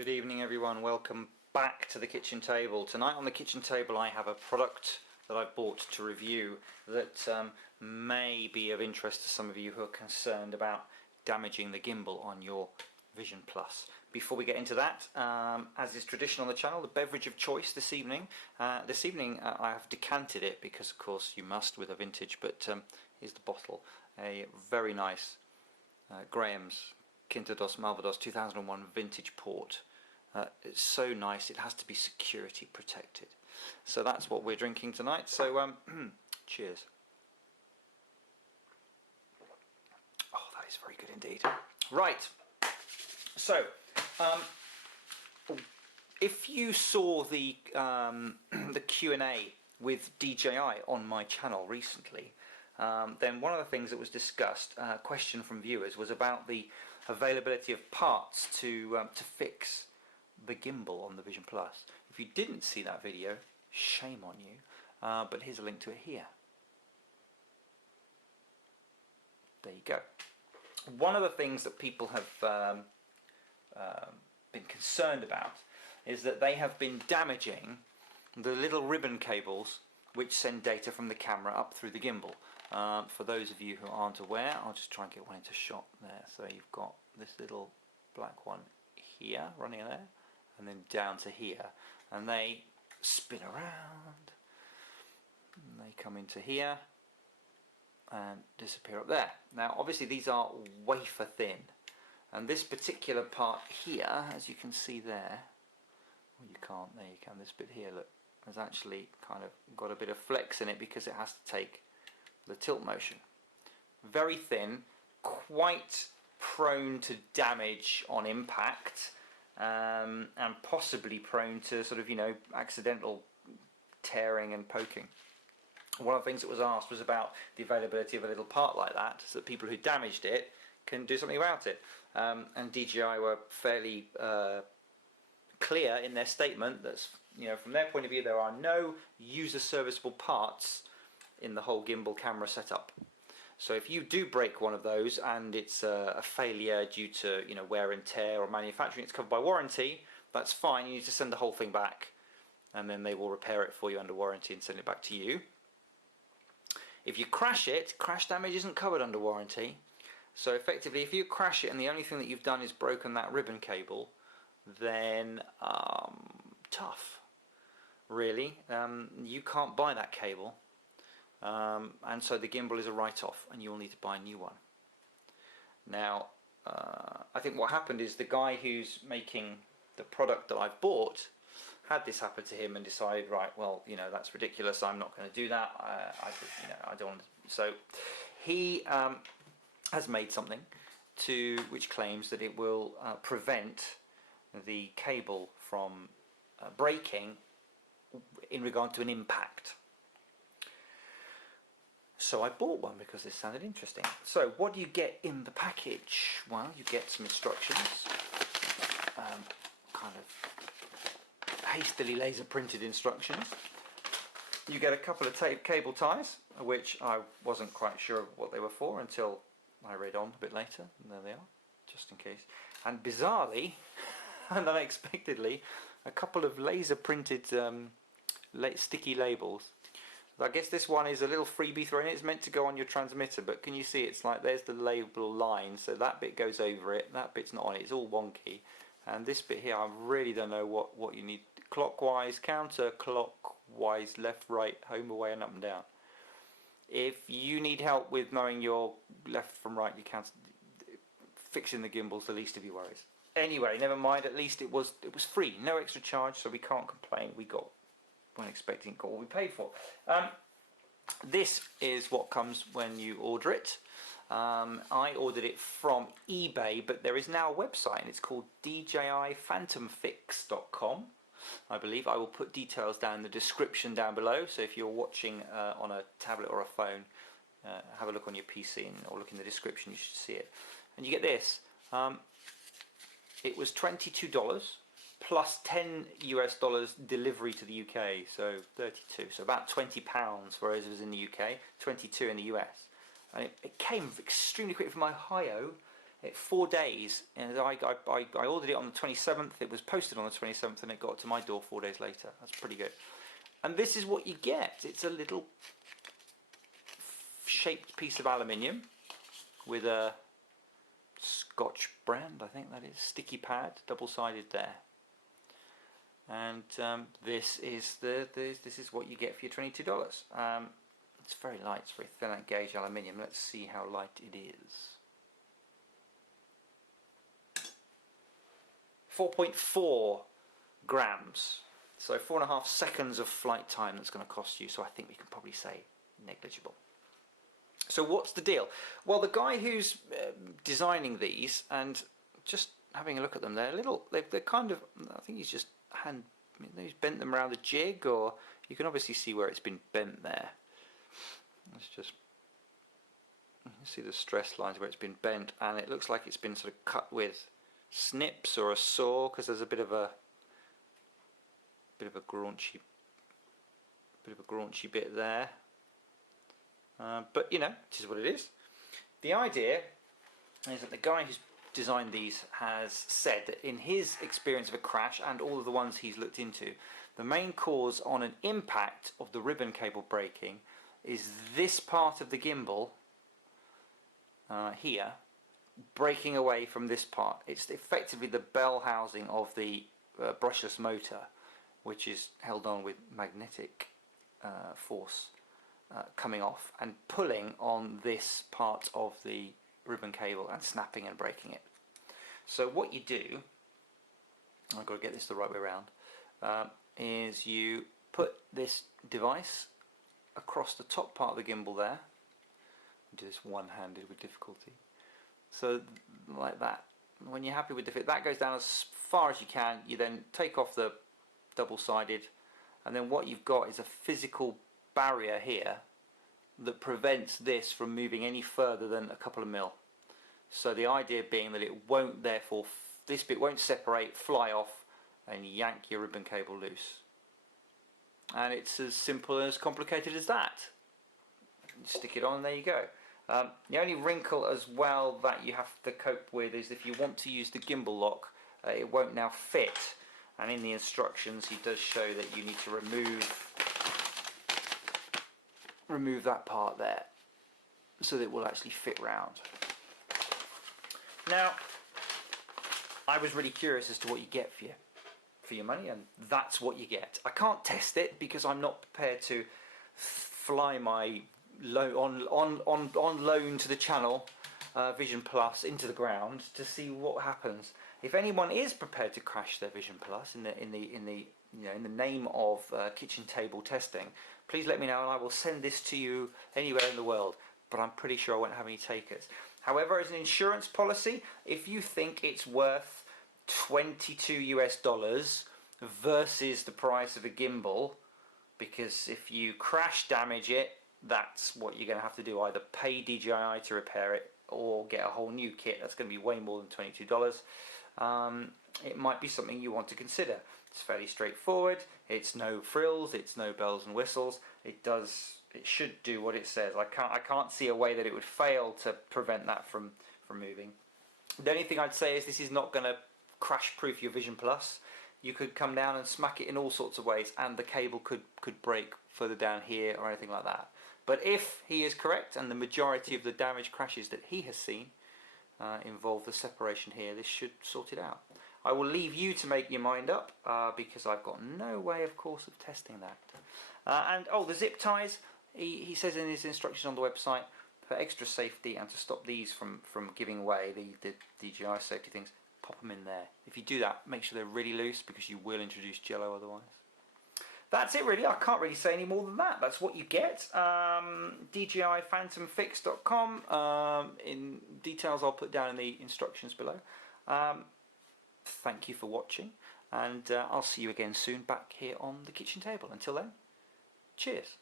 Good evening everyone, welcome back to the kitchen table. Tonight on the kitchen table I have a product that I've bought to review that may be of interest to some of you who are concerned about damaging the gimbal on your Vision Plus. Before we get into that, as is tradition on the channel, the beverage of choice this evening. I have decanted it because of course you must with a vintage, but here's the bottle. A very nice Graham's Quinta dos Malvados 2001 vintage port. It's so nice, it has to be security protected. So that's what we're drinking tonight. So cheers. Oh, that is very good indeed. Right. So if you saw the the Q&A with DJI on my channel recently, then one of the things that was discussed, a question from viewers, was about the availability of parts to fix the gimbal on the Vision Plus. If you didn't see that video, shame on you, but here's a link to it here. There you go. One of the things that people have been concerned about is that they have been damaging the little ribbon cables which send data from the camera up through the gimbal. For those of you who aren't aware, I'll just try and get one into shot there. So you've got this little black one here running there, and then down to here, and they spin around, and they come into here and disappear up there. Now obviously these are wafer thin, and this particular part here, as you can see there, well you can't, there you can, this bit here, look, has actually kind of got a bit of flex in it because it has to take the tilt motion. Very thin, quite prone to damage on impact, and possibly prone to sort of, you know, accidental tearing and poking. One of the things that was asked was about the availability of a little part like that, so that people who damaged it can do something about it. And DJI were fairly clear in their statement that, you know, from their point of view, there are no user serviceable parts in the whole gimbal camera setup. So if you do break one of those and it's a failure due to, you know, wear and tear or manufacturing, it's covered by warranty, that's fine. You need to send the whole thing back, and then they will repair it for you under warranty and send it back to you. If you crash it, crash damage isn't covered under warranty. So effectively, if you crash it and the only thing that you've done is broken that ribbon cable, then tough, really. You can't buy that cable. And so the gimbal is a write-off and you'll need to buy a new one. Now I think what happened is the guy who's making the product that I've bought had this happen to him and decided, right, well, you know, that's ridiculous, I'm not going to do that, I don't want to. So he has made something which claims that it will prevent the cable from breaking in regard to an impact. So I bought one because this sounded interesting. So what do you get in the package? Well, you get some instructions, kind of hastily laser printed instructions. You get a couple of cable ties, which I wasn't quite sure what they were for until I read on a bit later, and there they are, just in case. And bizarrely and unexpectedly, a couple of laser printed sticky labels. I guess this one is a little freebie thrown in. It's meant to go on your transmitter, but can you see it's like there's the label line, so that bit goes over it, that bit's not on it, it's all wonky. And this bit here, I really don't know what you need. Clockwise, counter-clockwise, left, right, home, away and up and down. If you need help with knowing your left from right, you can fixing the gimbal's the least of your worries. Anyway, never mind, at least it was free, no extra charge, so we can't complain. We got expecting what we paid for. This is what comes when you order it. I ordered it from eBay, but there is now a website and it's called DJIPhantomFix.com. I believe. I will put details down in the description down below, so if you're watching on a tablet or a phone, have a look on your PC or look in the description, you should see it. And you get this. It was $22 plus $10 US delivery to the UK, so 32, so about £20, whereas it was in the UK, 22 in the US. And it came extremely quick from Ohio, 4 days, and I ordered it on the 27th. It was posted on the 27th, and it got to my door 4 days later. That's pretty good. And this is what you get. It's a little shaped piece of aluminium with a Scotch brand, I think that is, sticky pad, double-sided there. And this is what you get for your $22. It's very light. It's very thin gauge aluminium. Let's see how light it is. 4.4 grams. So 4.5 seconds of flight time that's going to cost you. So I think we can probably say negligible. So what's the deal? Well, the guy who's designing these, and just having a look at them, they're kind of, I think he's just he's bent them around a jig, or you can obviously see where it's been bent there. Let's just, you can see the stress lines where it's been bent, and it looks like it's been sort of cut with snips or a saw, because there's a bit of a graunchy bit there. But you know, it is what it is. The idea is that the guy who's designed these has said that in his experience of a crash, and all of the ones he's looked into, the main cause on an impact of the ribbon cable breaking is this part of the gimbal here breaking away from this part. It's effectively the bell housing of the brushless motor, which is held on with magnetic force. Coming off and pulling on this part of the ribbon cable and snapping and breaking it. So what you do, I've got to get this the right way around, is you put this device across the top part of the gimbal there. Do this one-handed with difficulty. So like that. When you're happy with the fit, that goes down as far as you can. You then take off the double-sided, and then what you've got is a physical barrier here that prevents this from moving any further than a couple of mil. So the idea being that it won't, therefore, this bit won't separate, fly off, and yank your ribbon cable loose. And it's as simple and as complicated as that. Stick it on, and there you go. The only wrinkle as well that you have to cope with is if you want to use the gimbal lock, it won't now fit. And in the instructions, he does show that you need to remove that part there, so that it will actually fit round. Now, I was really curious as to what you get for your money, and that's what you get. I can't test it because I'm not prepared to fly my on loan to the channel Vision Plus into the ground to see what happens. If anyone is prepared to crash their Vision Plus in the name of kitchen table testing, please let me know, and I will send this to you anywhere in the world. But I'm pretty sure I won't have any takers. However, as an insurance policy, if you think it's worth $22 US versus the price of a gimbal, because if you crash damage it, that's what you're going to have to do, either pay DJI to repair it or get a whole new kit. That's going to be way more than $22. It might be something you want to consider. It's fairly straightforward. It's no frills. It's no bells and whistles. It should do what it says. I can't see a way that it would fail to prevent that from moving. The only thing I'd say is this is not going to crash proof your Vision Plus. You could come down and smack it in all sorts of ways, and the cable could break further down here or anything like that. But if he is correct, and the majority of the damage crashes that he has seen involve the separation here, this should sort it out. I will leave you to make your mind up, because I've got no way, of course, of testing that. And the zip ties, he says in his instructions on the website, for extra safety and to stop these from giving away, the DJI safety things, pop them in there. If you do that, make sure they're really loose, because you will introduce jello otherwise. That's it really. I can't really say any more than that. That's what you get. DJIPhantomFix.com. In details I'll put down in the instructions below. Thank you for watching, and I'll see you again soon back here on the kitchen table. Until then, cheers.